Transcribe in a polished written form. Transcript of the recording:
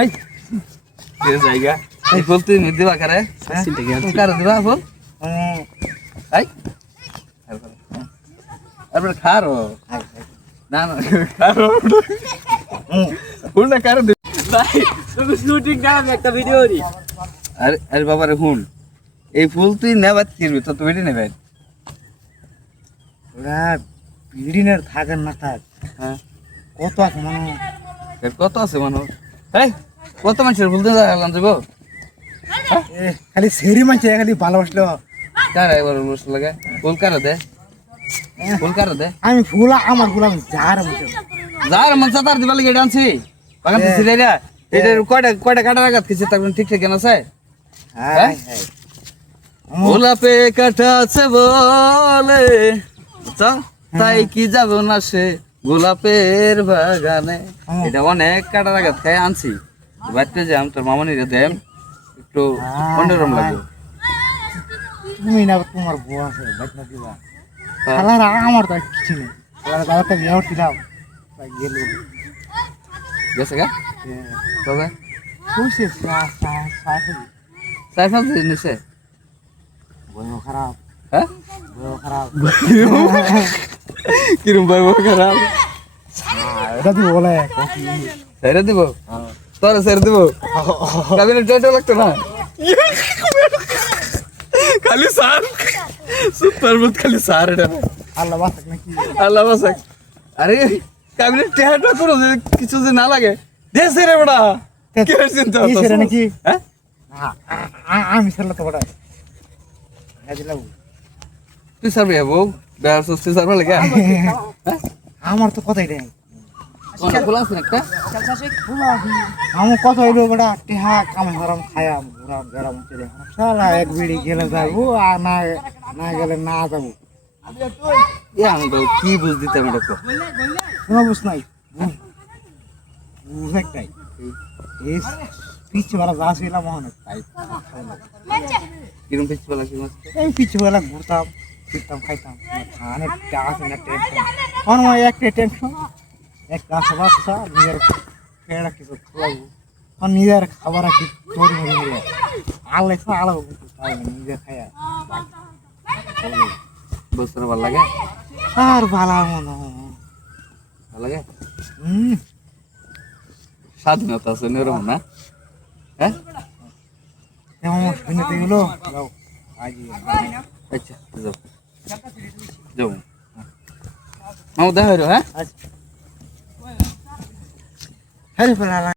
এই কে জায়গা এই ফুল তুই নিতে দিবা কারে তুমি কারে দিবা ফুল এই আরে খারো না না খারো ফুল না কারে দে ভাই তুমি শুটিং না আমি একটা ভিডিও করি আরে আরে বাবা রে হুন এই ফুল তুই নেবা কিরবি তো তুই নেবে ওরা বিল্ডিংয়ের থাকেন না থাক হ্যাঁ কত আছে মানুষ কত আছে মানুষ এই কত মানুষের ফুল দিয়ে গেলাম যাবো খালি সেরি মানছে খালি ভালোবাসলো কারে এবার অনুষ্ঠান লাগে ফুল কারে দে ফুল কারে দে আমি ফুল আমার ফুল আমি যার মতো যার মন সাতার দিবা লাগে এটা আনছি বাগান দিছি রে এটা কয়টা কাটা রাখাত কিছু তার ঠিক ঠিক কেন আছে হ্যাঁ হ্যাঁ গোলাপে কাটা আছে বলে বুঝছো? তাই কি যাব না সে গোলাপের বাগানে এটা অনেক কাটা রাখাত খাই আনছি বাড়িতে যাম তোর মামনিরে দেম একটু অন্যরকম লাগবে তুমি না তোমার বউ আছে বাইকনা দিবা খালার আমার তো কিছু নেই খালার দাদাটা বিয়ে উঠছিলাম তাই গেল গেছে গা তবে খুশি সাইফাল নিছে বউ খারাপ হ্যাঁ বউ খারাপ কিরম ভাই খারাপ এটা তুই বলে ছেড়ে দিব তোর ছেড়ে দিব কাবিনের জয়টা লাগতো না খালি সার সুপার বুত খালি সার এটা আল্লাহ বাসাক নাকি আল্লাহ বাসাক আরে কাবিনের টেহাটা করো যে কিছু যে না লাগে দেশে রে বড়া কি চিন্তা এই ছেড়ে নাকি হ্যাঁ আমি ছেলে তো বড় গাজিলাম তুই সারবি বউ ব্যবসা তুই সারবে লাগে আমার তো কথাই নেই খোলা আছে একটা আমার কথা হইলো বেটা টেহা কামে হারাম খায়া ঘুরাম গেরাম চলে সালা এক বিড়ি গেলে যাবো আর না না গেলে না যাবো এ আমি তো কি বুঝ দিতাম এটা তো কোনো বুঝ নাই বুঝ একটাই এই পিছু বেলা যা ছিল মনে তাই কিরম পিছ পালা কি মাছ এই পিছু বেলা ঘুরতাম ফিরতাম খাইতাম খানে আছে না টেনশন আমার একটা টেনশন এক গাছ বাচ্চা নিজের পেড়া কিছু খাওয়াবো আর নিজের খাবার কি তৈরি করে দিলে আলে তো আলো নিজে খায়া বসতে ভালো লাগে আর ভালো মনে ভালো লাগে হুম স্বাধীনতা আছে নিরম না হ্যাঁ তেমন শুনতে গেলো যাও আজই আচ্ছা যাও যাও মামু দেখা হইলো হ্যাঁ আচ্ছা হ্যাঁ